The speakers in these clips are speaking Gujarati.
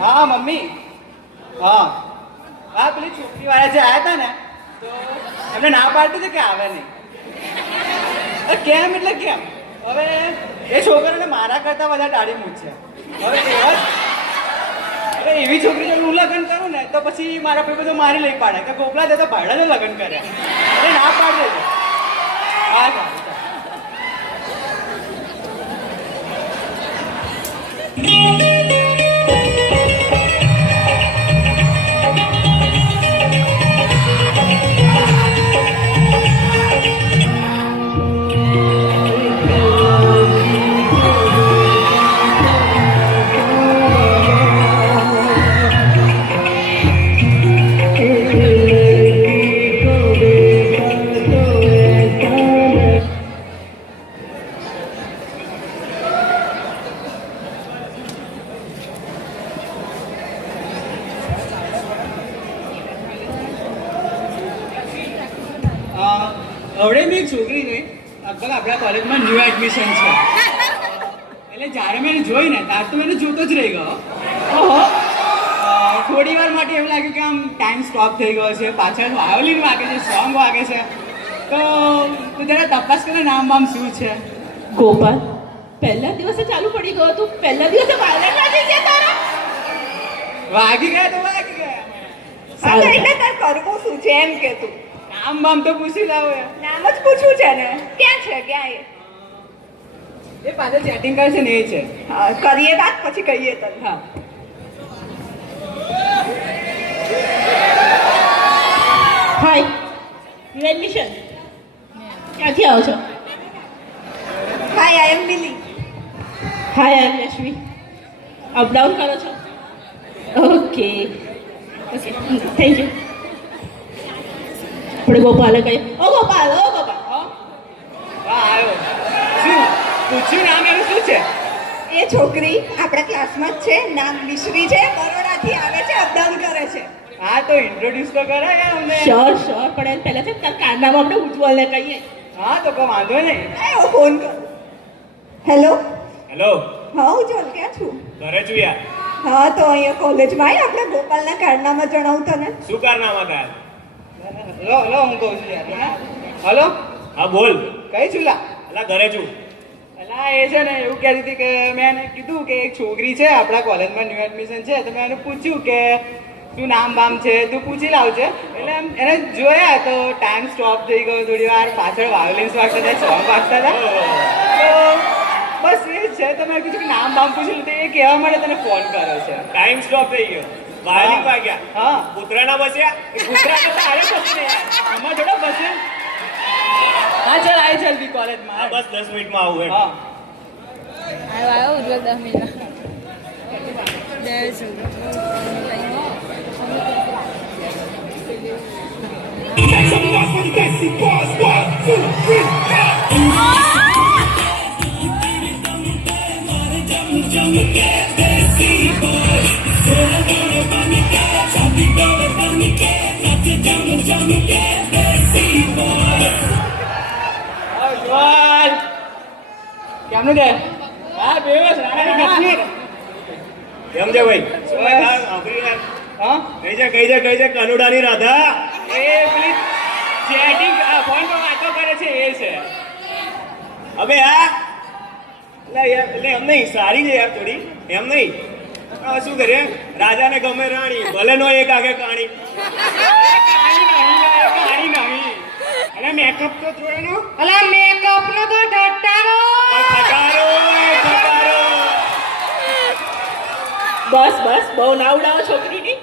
હા મમ્મી. હા હા, પેલી છોકરીવાળા જે આવ્યા હતા ને, તો એમને ના પાડતી હતી કે આવે નહીં. કેમ એટલે કેમ? હવે એ છોકરાને મારા કરતાં વધારે ડાળી મૂછ છે. હવે હવે એવી છોકરી જો હું લગ્ન કરું ને તો પછી મારા પર બધું મારી લઈ પાડે કે ગોપલા દે તો ભાડાને લગ્ન કર્યા. એટલે ના પાડી દેજો. હા સારું. હવે મેં એક છોકરીને લગભગ આપણા કોલેજમાં ન્યૂ એડમિશન છે. એટલે જ્યારે મેં જોઈ ને ત્યારે તો મને જોતો જ રહી ગયો. ઓહો, થોડી વાર માટે એવું લાગ્યું કે આમ ટાઈમ સ્ટોપ થઈ ગયો છે. પાછળ વાયોલિન વાગે છે, સોંગ વાગે છે. તો તું જરા તપાસ કરે નામ બામ શું છે. ગોપાલ, પહેલા દિવસે ચાલુ પડી ગયો તું. પહેલા દિવસે વાયલેટ વાગી ગયા તારા. વાગી ગયા તો વાગી ગયા. સાચા એટલે તાર કરવું શું છે એમ કે તું નામ બામ તો પૂછી લાવો યાર. નામ જ પૂછવું છે ને. ક્યાં છે ક્યાં એ પાછળ ચેટિંગ કરે છે ને એ છે. હા કરીએ વાત પછી કહીએ તને. હા હાય, ન્યુ એડમિશન. ક્યાંથી આવો છો? હાય આઈ એમ બિલી. હાય, આઈ એમ રશ્મિ. અપડાઉન કરો છો? Okay okay, thank you. આપણે ગોપાલે કહીએ, ઓ ગોપાલ, ઓ ગોપાલ. હા આવ્યો. શું પૂછ્યું નામ એનું શું છે? એ છોકરી આપણા ક્લાસમાં જ છે. નામ મિશ્રી છે. બરોડાથી આવે છે, અપડાઉન કરે છે. હા તો ઇન્ટ્રોડ્યુસ તો કરાય યાર અમને. શ્યોર શ્યોર, પણ એને પહેલા છે ને તારા કારનામાં આપણે ઉજ્જવલને કહીએ. હા તો કોઈ વાંધો નહીં. એ ફોન કર. હેલો. હેલો, હા ઉજ્જવલ ક્યાં છું? ઘરે છું યાર. હા તો અહીંયા કોલેજમાં આવી આપણે ગોપાલના કારનામાં જણાવું તને. શું કારનામા કાલ? લો લો હું કહું છું યાર. હલો, હા બોલ. કઈ છું લા? અલા ઘરે છું. અલા એ છે ને એવું કહેતી હતી કે મેં એને કીધું કે એક છોકરી છે આપણા કોલેજમાં ન્યૂ એડમિશન છે. તો મેં એને પૂછ્યું કે શું નામ બામ છે, તું પૂછી લાવજે. એટલે એમ એને જોયા તો ટાઈમ સ્ટોપ થઈ ગયો થોડી વાર. પાછળ વાયોલિન્સ વાગતા હતા, સોંગ વાગતા હતા. તો બસ એ જ છે. તો મેં કીધું કે નામ બામ પૂછી લીધું. એ કહેવા માટે તને ફોન કર્યો છે. ટાઈમ સ્ટોપ થઈ ગયો. વાયલિંગ વાગ્યા. હા કૂતરાના બસ્યા. ગુજરાત તો આવે પછી ને યાર. આમાં થોડા બસે. હા ચાલ આવી જલ્દી હા કોલેજમાં. બસ 10 મિનિટમાં આવું એમ. હા આવ્યો ઉજ્જવલ 10 મિનિટ. જય શ્રી ઉજ્જવલ કેમનું છે? હા બેવસ કેમ છે ભાઈ? બસ. હા કઈ છે કાનુડાની રાધા? એ પેલી ચેટિંગ ફોન પર વાતો કરે છે એ છે. અબે હા. એટલે યાર એટલે એમ નહીં, સારી છે યાર થોડી. એમ નહીં, શું કરીએ, રાજાને ગમે રાણી, ભલે નો એક આગે કાણી. કાણી નહીં. અને મેકઅપ તો જોવાનો. અલા મેકઅપ નો તો ઢટ્ટાનો. ખટારો. બસ બસ, બહુ ના ઉડાવો છોકરીની.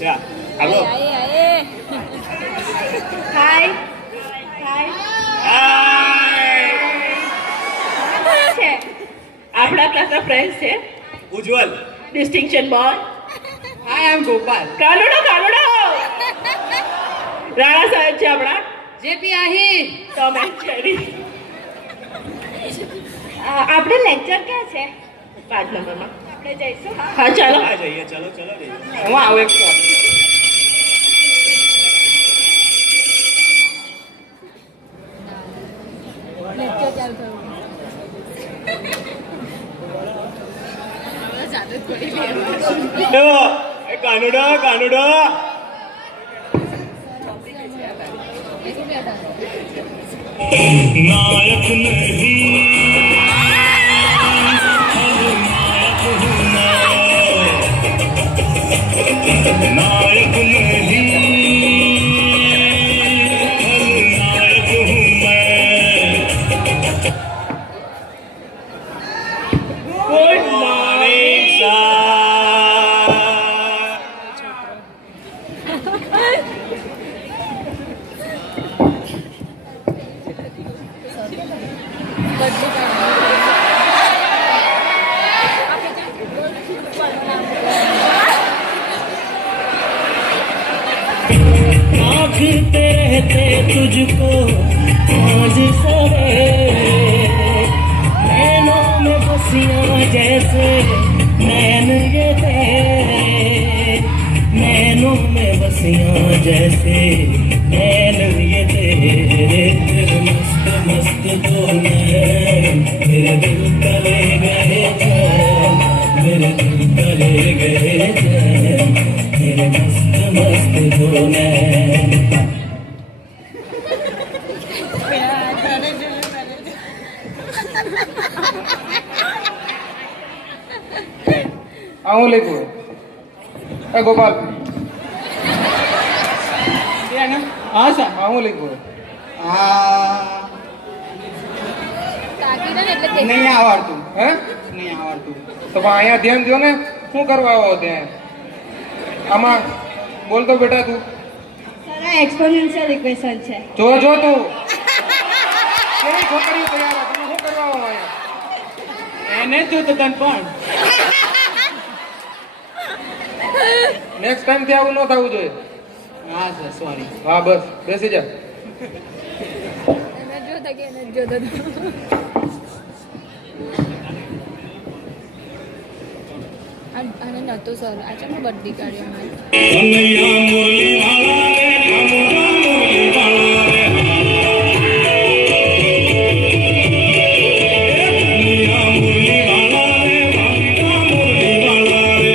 ચા હાલો. આયે હાય હાય હાય. છે આપણા ક્લાસના ફ્રેન્ડ છે, Ujjwal. Distinction boy. I am Gopal. કાનુડો રાણા સાહેબ છે આપણા. જેપી આહી તમે ચેરી. આપણે લેક્ચર ક્યાં છે? 5 નંબરમાં. આપણે જઈશું. હા હા ચાલો. હા જઈએ, ચલો જઈએ. હું આવું એક ફોન. લેક્ચર ચાલુ થયું. એ કાનુડો કાનુડો नायक नहीं नायक हूँ मैं नायक नहीं नायक हूँ मैं ગુડ મોર્નિંગ સર आँखते रहते तुझको आज सवेरे नैनों में बसियां जैसे नैन ये तेरे नैनों में बसियां जैसे नैन ये तेरे मस्त मस्त दो नैन मेरे दिल का ले गए चैन मेरे दिल का ले गए चैन मेरे मस्त मस्त दो नैन अलैकुम गोपाल હા સર अलैकुम નહીં આવડતું હે નહીં આવડતું તો પણ અહીંયા ધ્યાન દો ને શું કરવા આવો ત્યાં આમાં બોલ તો બેટા તું સર આ એક્સપોનેન્શિયલ ઇક્વેશન છે જો તું કેવી છોકરીઓ તૈયાર તમે શું કરવા આવો અહીંયા એને જ જોતો તને પણ નેક્સ્ટ ટાઈમ થી આવું ન થવું જોઈએ હા સર સોરી હા બસ બેસી જા અને નતો સર આજે મેં બદલી કાઢ્યો મારે कन्हैया मुरली वाला रे हमारा मुरली वाला रे कन्हैया मुरली वाला रे हमारा मुरली वाला रे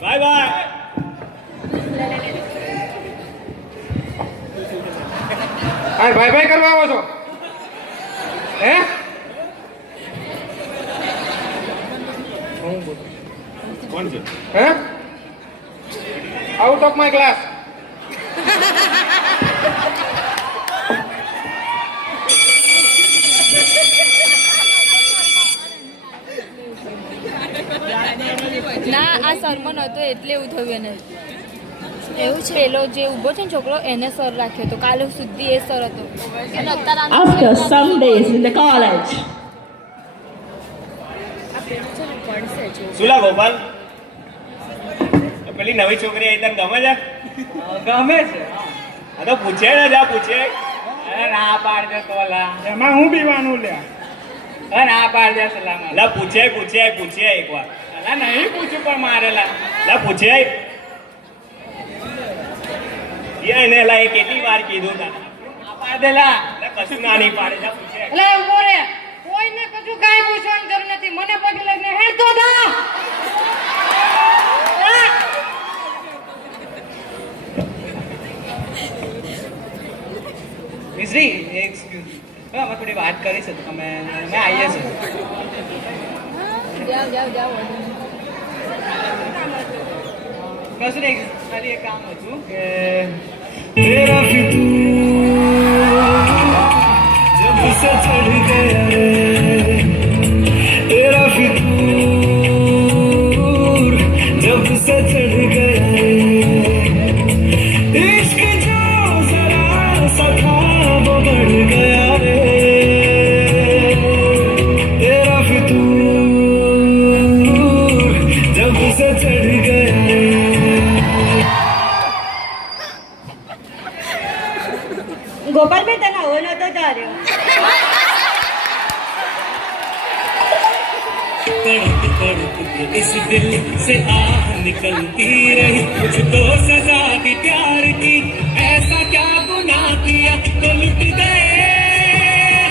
બાય બાય આ ભાઈ ભાઈ કરવા આવો છો હે કોણ છે હે આઉટ ઓફ માય ક્લાસ ના આ સરમાં નહોતો એટલે એવું થયું એને એવું છે પેલો જે ઊભો છે ને છોકરો એને સર રાખ્યો હતો કાલે સુધી એ સર હતો અને અત્યારે After some days in the college, સુલા Gopal પેલી નવી છોકરી આવી તને ગમે છે ગમે છે આ તો પૂછે ને જા પૂછે અરે ના પાડજે તો લા એમાં હું પીવાનું લે અરે ના પાડજે સલામ લા પૂછે પૂછે પૂછે એકવાર અલા નહીં પૂછ્યું પણ મારેલા લા પૂછે એને લા એ કેટલી વાર કીધું તને ના પાડેલા લા કશું ના નહીં પાડે જા પૂછે એટલે ઉભો રે કોઈને કશું કાંઈ પૂછવાની જરૂર નથી મને પગે લઈને હેડ તો દા મિશ્રી એક્સક્યુઝ અમે થોડી વાત કરી છે તો અમે આવીએ છીએ જાઓ જાઓ જાઓ કશું નહીં ખાલી એક કામ હતું કે तेरा फितूर जब से चढ़ गया रे तेरा फितूर जब से चढ़ गया रे इश्क जो जरा सा था वो बढ़ गया रे तेरा फितूर जब से चढ़ गया रे ગોપાલભાઈ તને આવો નતો ચાર્યો तड़प तड़प के इस दिल से आह निकलती रही कुछ तो सजा दी प्यार की ऐसा क्या गुनाह किया तो लुट गए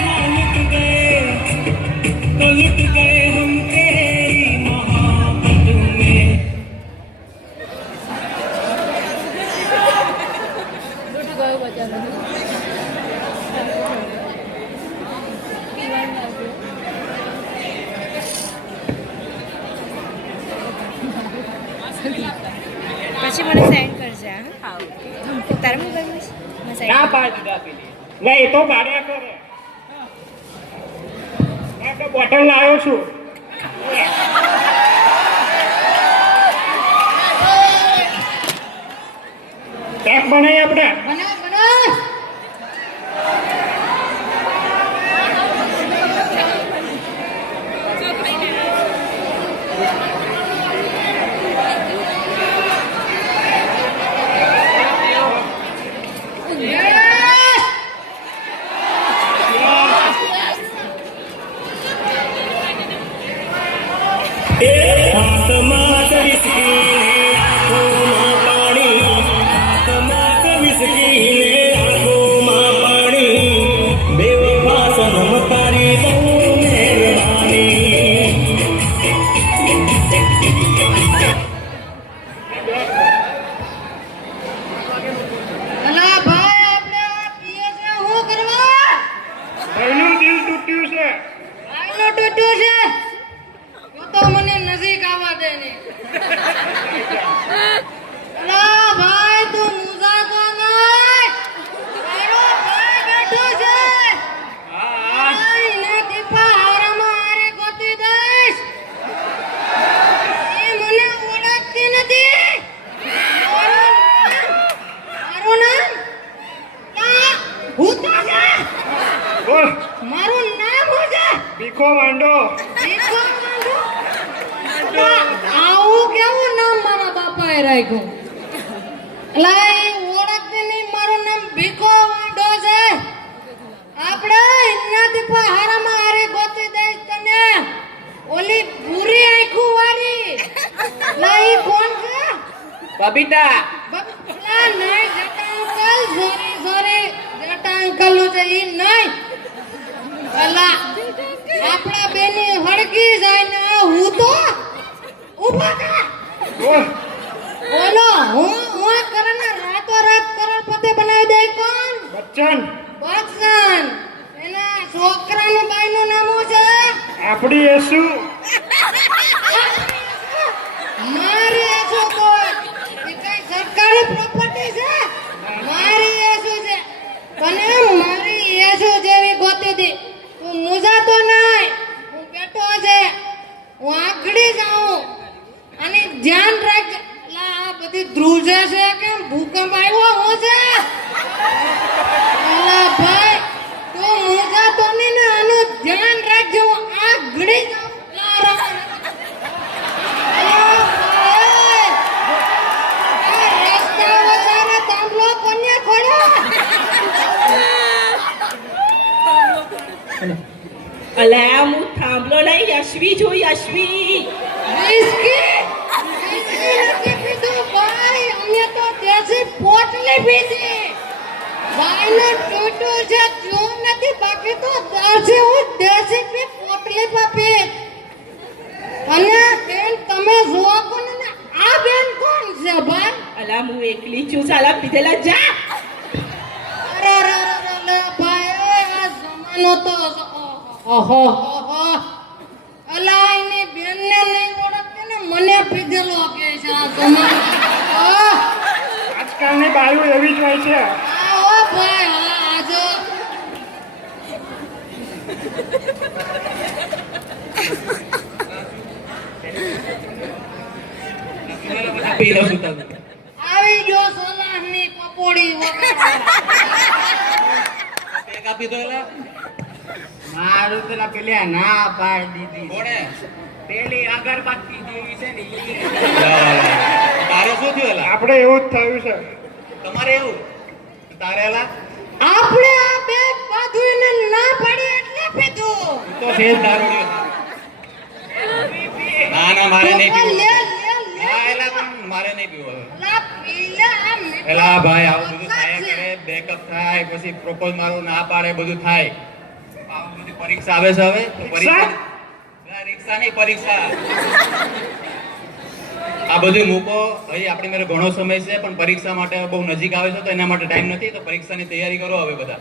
हाँ लुट गए लुट गए हम तेरी मोहब्बत में ગયો બધા બધું પીવાનું આવ્યું. પછી મને સેન્ડ કરજે હા તારા મોબાઈલમાં ના પાડી દીધા પેલી ના એ તો ગાડ્યા કરે મેં તો બોટલ લાવ્યો છું કેક બનાવી આપણે आत्मा विस्की आंखों में पानी आत्मा विस्की आंखों में पानी बेवफा सनम तारी बहू मेहरबानी અલા ભાઈ આપણે આ પીએ છે શું કરવા ભાઈનું દિલ તૂટ્યું છે ભાઈનો ટૂટ્યો છે તો મને નજીક આવવા દે ને અલા ભાઈ તું મુઝાતો નહીં મારો ભાઈ બેઠો છે ને દીપા હારામાં હારે ગોતી દઈશ એ મને ઓળખતી નથી મારું નામ ભૂતા છે બોલ મારું નામ શું છે ભીખો માંડો ભીખો માંડો આવું કેવું નામ મારા બાપાએ રાખ્યું એલા એ ઓળખતી નહીં મારું નામ ભીખો માંડો છે આપણે એનાથી પણ હારામાં હારી ગોતી દઈશ તને ઓલી ભૂરી આંખું વાળી એલા એ કોણ છે બબીતા એલા નહીં જટા અંકલ સોરી જટા અંકલ નું છે ઈ નહીં એલા આપણા બેની હળગી જાય ને હું તો ઊભો થા બોલ બોલો હું કરને રાતોરાત કરોડપતિ બનાવી દે કોણ બચ્ચન બચ્ચન એના છોકરાનું બાઈનું નામ શું છે આપણી એસુ મારી એસુ તો એ કઈ સરકારી પ્રોપર્ટી છે મારી એસુ છે તને મારી એસુ જેવી ગોતી દી તું મુજાતો નહીં હું બેઠો છે હું આખડી જાઉં અને ધ્યાન રાખજે લા આ બધી ધ્રુજે છે કેમ ભૂકંપ આવ્યો હું છે અલા ભાઈ તું મુજાતો નહીં ને આનું ધ્યાન રાખજો હું આખડી જાઉં લા રા રસ્તા વચારે તાંબલો કોને ખોડો અલ્યા હું થાંભલો નહીં યશવી છું યશવી વિસ્કી નથી પીધું ભાઈ અમે તો દેશી પોટલી પીધી ભાઈનો ટૂટુ છે તું નથી બાકી તો દેશી હું દેશી પી પોટલી પી અને બેન તમે જોવો કોને ને આ બેન કોણ છે ભાઈ અલા હું એકલી છું સાલા પીધેલા જા અરે લે ભાઈ આ જમાનો તો ઓહો અલા એની બેનને નહીં ઓળખતી ને મને પીધેલો કે છે આ જમાનો આજકાલની બાયું એવી જ હોય છે ઓ ભાઈ હા આજો આવી ગયો સોલાહની પકોડી વગાડવા મારું તો ના પેલી ના પાડી દીધી કોણે પેલી અગરબત્તી જેવી છે ને ઈ. તારે શું થયું એલા આપણે એવું જ થયું છે તમારે એવું તારે એલા આપણે આ બે બાધુઈને ના પડી એટલે પીધું તો છે દારૂ ના ના મારે નહીં લે પીવું લે હા એલા પણ મારે નહીં પીવું હવે લા પીલે આ મીઠું એલા ભાઈ આવું બધું થયા કરે બેકઅપ થાય પછી પ્રપોઝ મારું ના પાડે બધું થાય આવું બધી પરીક્ષા આવે છે હવે તો પરીક્ષા પરીક્ષા નહીં પરીક્ષા. આ બધું મૂકો. અહીં આપણી મારે ઘણો સમય છે, પણ પરીક્ષા માટે બહુ નજીક આવે છે, તો એના માટે ટાઈમ નથી. તો પરીક્ષાની તૈયારી કરો હવે બધા.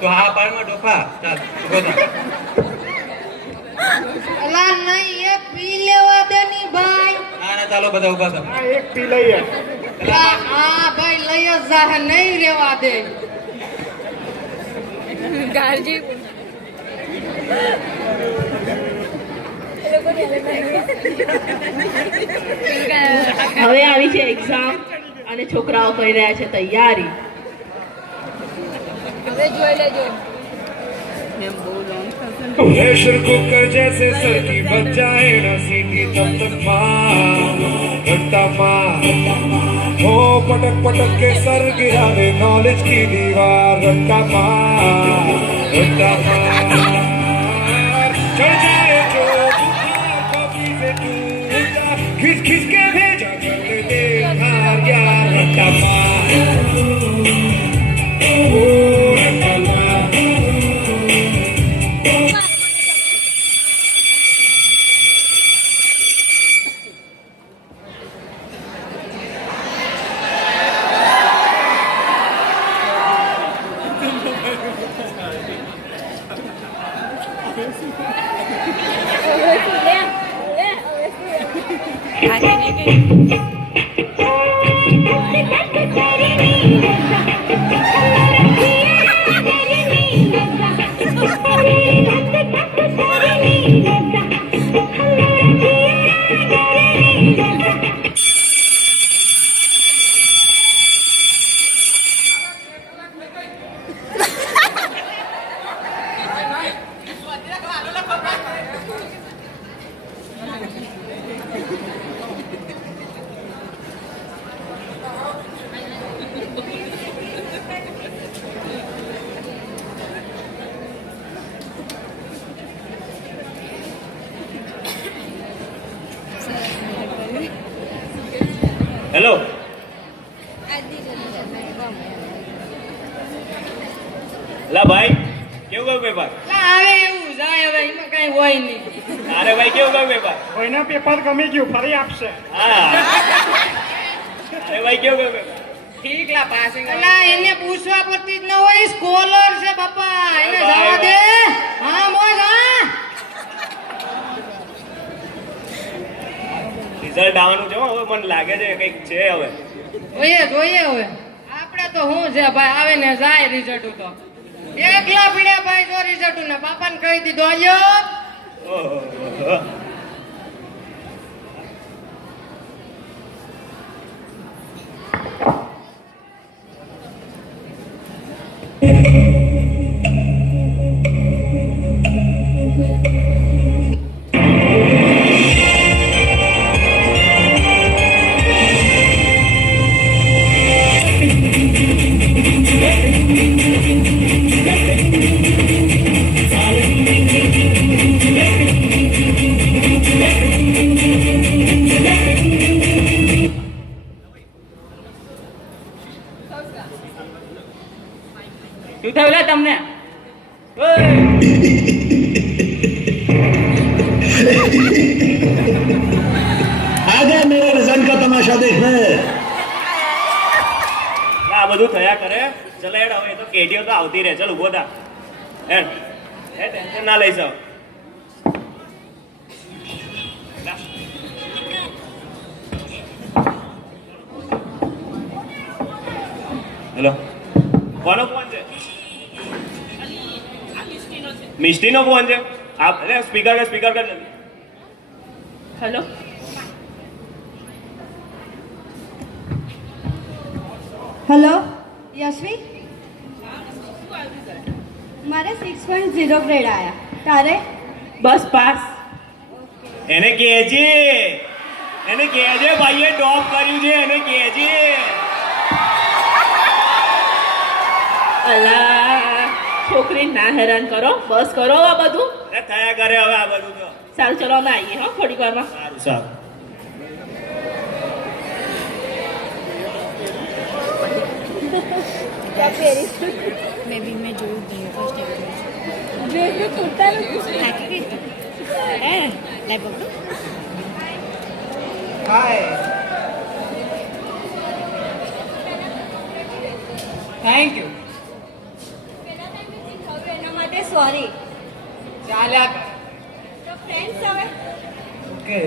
તો હા પાડમાં ડોફા ચાલ ઉભો થા. અલા નહીં એ પી લેવા દે ની ભાઈ. ના ના ચાલો બધા ઉભા થા. આ એક પી લઈએ. આ ભાઈ લઈ જ જાહે, નહીં રેવા દે. ગારજી હવે આવી છે એક્ઝામ અને છોકરાઓ કરી રહ્યા છે તૈયારી. હવે જોઈ લેજો. प्रेशर कुकर जैसे सर की बच जाए ना सीटी तब तक माँ घंटा माँ हो पटक पटक के सर गिरावे नॉलेज की दीवार घंटा माँ चढ़ जाए जो बुखार कॉपी से टूटा खिस खिस के भेजा कर ले हार यार घंटा माँ ओ घंटा माँ હેલો લા ભાઈ કેવું ગયું પેપર? આવે એવું જાય હવે, એમાં કઈ હોય નહીં. અરે ભાઈ કેવું ગયું પેપર? કોઈના પેપર ગમી ગયું ફરી આપશે. હા અરે ભાઈ કેવું ગયું પેપર? ઠીક લા પાસિંગ. અલા એને પૂછવા પડતી જ ન હોય, સ્કોલર છે બાપા, એને જવા દે. હા મોજ હા. રિઝલ્ટ આવવાનું છે હો, હવે મને લાગે છે કંઈક છે હવે. જોઈએ હવે. આપણે તો શું છે ભાઈ, આવે ને જાય રિઝલ્ટ તો. એકલા પીડ્યા ભાઈ જો રિઝલ્ટ ને બાપાને કહી દીધો આલ્યો. ઓહો. શું થયું લે તમને? आजा मेरे रिजल्ट का तमाशा देखने। આ બધું થયા કરે. ચલો હેડ હવે તો કેડીઓ તો આવતી રહે. ચલ ઉભો થા. હેડ એ ટેન્શન ના લઈ જાવ. હેલો કોનો ફોન છે? મિસ્ટીનો ફોન છે. આપ સ્પીકર કર જલ્દી. હેલો હેલો યશવી, મારે 6.0 ગ્રેડ આયા. તારે? બસ પાસ. એને કહેજે ભાઈએ ટોપ કર્યું છે. એને કહેજે. અલા છોકરી ના હેરાન કરો, બસ કરો આ બધું. થયા કરે હવે આ બધું તો. સારું ચલો અમે આવીએ હા થોડીક વારમાં. સારું. મેં જોયું નહીં ફર્સ્ટ ટાઈમ. જો કુર્તા થાકી ગઈ. હે લે બબલુ હાય થેન્ક યુ એના માટે સોરી. ચાલ્યા કર. તો ફ્રેન્ડ્સ હવે ઓકે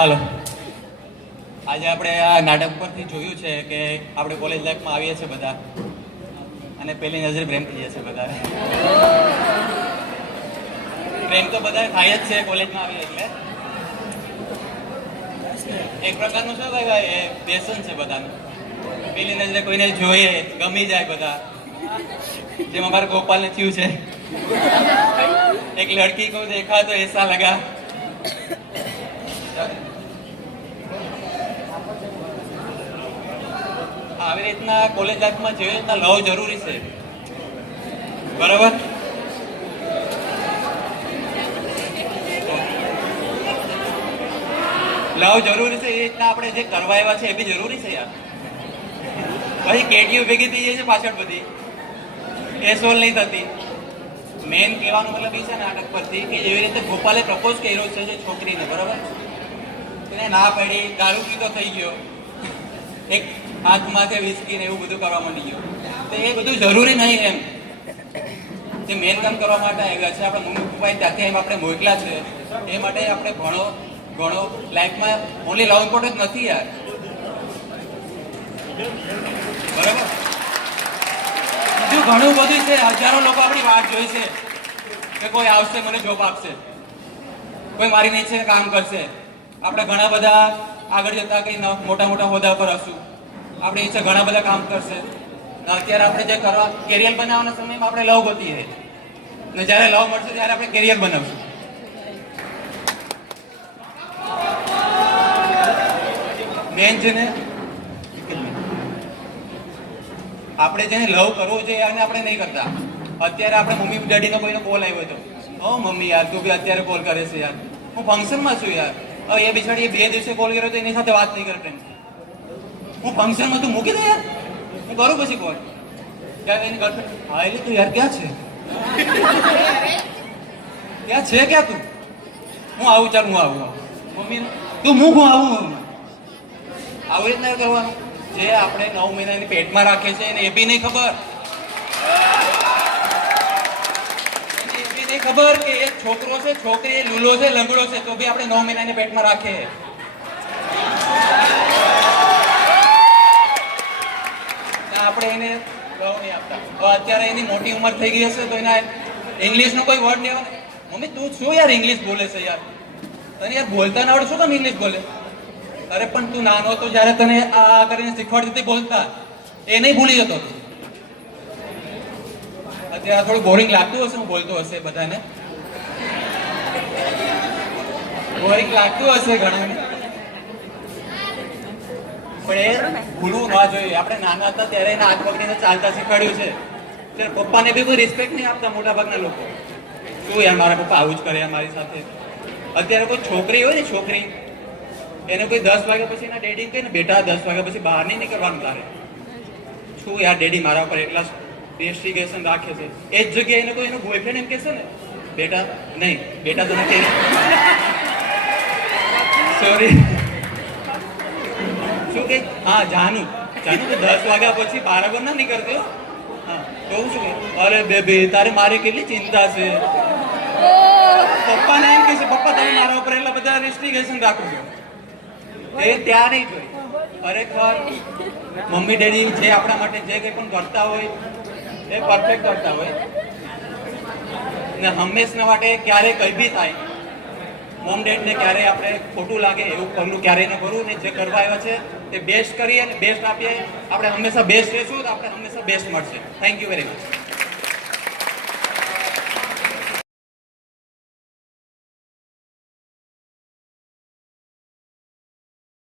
હાલો, આજે આપણે આ નાટક પરથી જોયું છે કે આપણે કોલેજ લાઈફમાં આવીએ છીએ બધા અને પહેલી નજરે પ્રેમ થઈ જાય છે બધા. પ્રેમ તો બધા થાય જ છે કોલેજમાં આવીએ એટલે. એક પ્રકારનું શું કહેવાય એ વ્યસન છે બધાનું. પહેલી નજરે કોઈને જોઈએ ગમી જાય બધા, જેમ અમારા ગોપાલને થયું છે. એક લડકી કો દેખા તો એસા લગા. આવી રીતના કોલેજ લાઈફમાં જેવી રીતના લવ જરૂરી છે, બરાબર? લવ જરૂરી છે એ રીતના આપણે જે કરવા આવ્યા છે એ બી જરૂરી છે યાર. પછી કેટીઓ ભેગી થઈ જાય છે પાછળ બધી, એ સોલ્વ નહીં થતી. મેન કહેવાનો મતલબ એ છે નાટક પરથી કે જેવી રીતે ગોપાલે પ્રપોઝ કર્યો છે જે છોકરીને, બરાબર? એને ના પડી, દારૂ પીતો થઈ ગયો, એક હાથમાંથી વિસ્કી ને એવું બધું કરવા માંડી ગયો. તો એ બધું જરૂરી નહીં એમ. જે મેન કામ કરવા માટે આવ્યા છે આપણા મમ્મી પપ્પાએ ત્યાંથી એમ આપણે મોકલા છે એ માટે આપણે ભણો ભણો. લાઈફમાં ઓનલી લવ ઇમ્પોર્ટન્ટ નથી યાર, બરાબર? બીજું ઘણું બધું છે. હજારો લોકો આપણી વાટ જોઈ છે કે કોઈ આવશે મને જોબ આપશે, કોઈ મારી નીચે કામ કરશે. આપણે ઘણા બધા આગળ જતા કંઈ મોટા મોટા હોદ્દા પર હશું, આપણી ઈચ્છા ઘણા બધા કામ કરશે. અત્યારે આપણે જે કરવા કેરિયર બનાવવાના સમયમાં આપણે લવ ગોતીએ ને જ્યારે લવ મળશે ત્યારે આપણે કેરિયર બનાવશું. મેન છે ને આપણે જેને લવ કરવો જોઈએ અને આપણે નહીં કરતા. અત્યારે આપણે મમ્મી ડેડીનો કોઈનો કોલ આવ્યો હતો, ઓ મમ્મી યાર તું બી અત્યારે કોલ કરે છે યાર, હું ફંક્શનમાં છું યાર. હવે એ બિચારી 2 દિવસે કોલ કર્યો તો એની સાથે વાત નહીં કરે. હું ફંક્શનમાં તું મૂકી દે યાર, હું કરું પછી કોલ. ક્યાં એની ગર્લફ્રેન્ડ હા એટલે તું યાર ક્યાં છે, ક્યાં છે ક્યાં તું? હું આવું, ચાલ હું આવું. મમ્મી તું મૂક, હું આવું. આવી રીતના કરવાનું. જે આપણે 9 મહિનાની પેટમાં રાખે છે એને એ બી નહીં ખબર, એ બી નહીં ખબર કે એ છોકરો છે છોકરી, એ લૂલો છે લંગડો છે, તો બી આપણે 9 મહિનાની પેટમાં રાખે. આપણે એને લવ નહીં આપતા. અત્યારે એની મોટી ઉંમર થઈ ગઈ હશે તો એના ઇંગ્લિશનો કોઈ વર્ડ નહીં આવે. મમ્મી તું શું યાર ઇંગ્લિશ બોલે છે યાર, તને યાર બોલતા ના આવડે, શું તમે ઇંગ્લિશ બોલે? અરે પણ તું નાનો હતો જ્યારે તને આ કરીને શીખવાડતી હતી બોલતા, એ નહીં ભૂલી જતો. અત્યારે થોડું બોરિંગ લાગતું હશે, હું બોલતો હશે બધાને બોરિંગ લાગતું હશે ઘણાને, પણ એ ભૂલવું ના જોઈએ. આપણે નાના હતા ત્યારે એને હાથ પકડીને ચાલતા શીખવાડ્યું છે. ત્યારે પપ્પાને બી કોઈ રિસ્પેક્ટ નહીં આપતા મોટા ભાગના લોકો. શું યાર મારા પપ્પા આવું જ કરે મારી સાથે. અત્યારે કોઈ છોકરી હોય ને છોકરી, એને કોઈ 10 વાગ્યા પછી એના ડેડી કહે ને બેટા 10 વાગ્યા પછી બહાર નહીં નીકળવાનું તારે. શું યાર ડેડી મારા ઉપર એટલા રિસ્ટ્રિક્શન રાખે છે. એ જ જગ્યાએ એને કોઈ એનો બોયફ્રેન્ડ એમ કહેશે ને બેટા નહીં, બેટા તો નથી, સોરી શું કે હા જાનુ જાણું તો 10 વાગ્યા પછી બરાબર ના નીકળતી હો. હા તો હું શું કહું? અરે બેબી તારે મારી કેટલી ચિંતા છે. પપ્પાને એમ કહે છે પપ્પા તમે મારા ઉપર એટલા બધા રિસ્ટ્રિક્શન રાખો છો. એ ત્યાં નહીં જોઈ. ખરેખર મમ્મી ડેડી જે આપણા માટે જે કંઈ પણ કરતા હોય એ પરફેક્ટ કરતા હોય ને હંમેશના માટે ક્યારે કંઈ બી થાય મોમ ડેડને ક્યારે આપણે ખોટું લાગે એવું પગલું ક્યારેય ન કરવું ને જે કરવા આવ્યા છે તે બેસ્ટ કરીએ અને બેસ્ટ આપીએ. આપણે હંમેશા બેસ્ટ રહેશું તો આપણે હંમેશા બેસ્ટ મળશે. Thank you very much.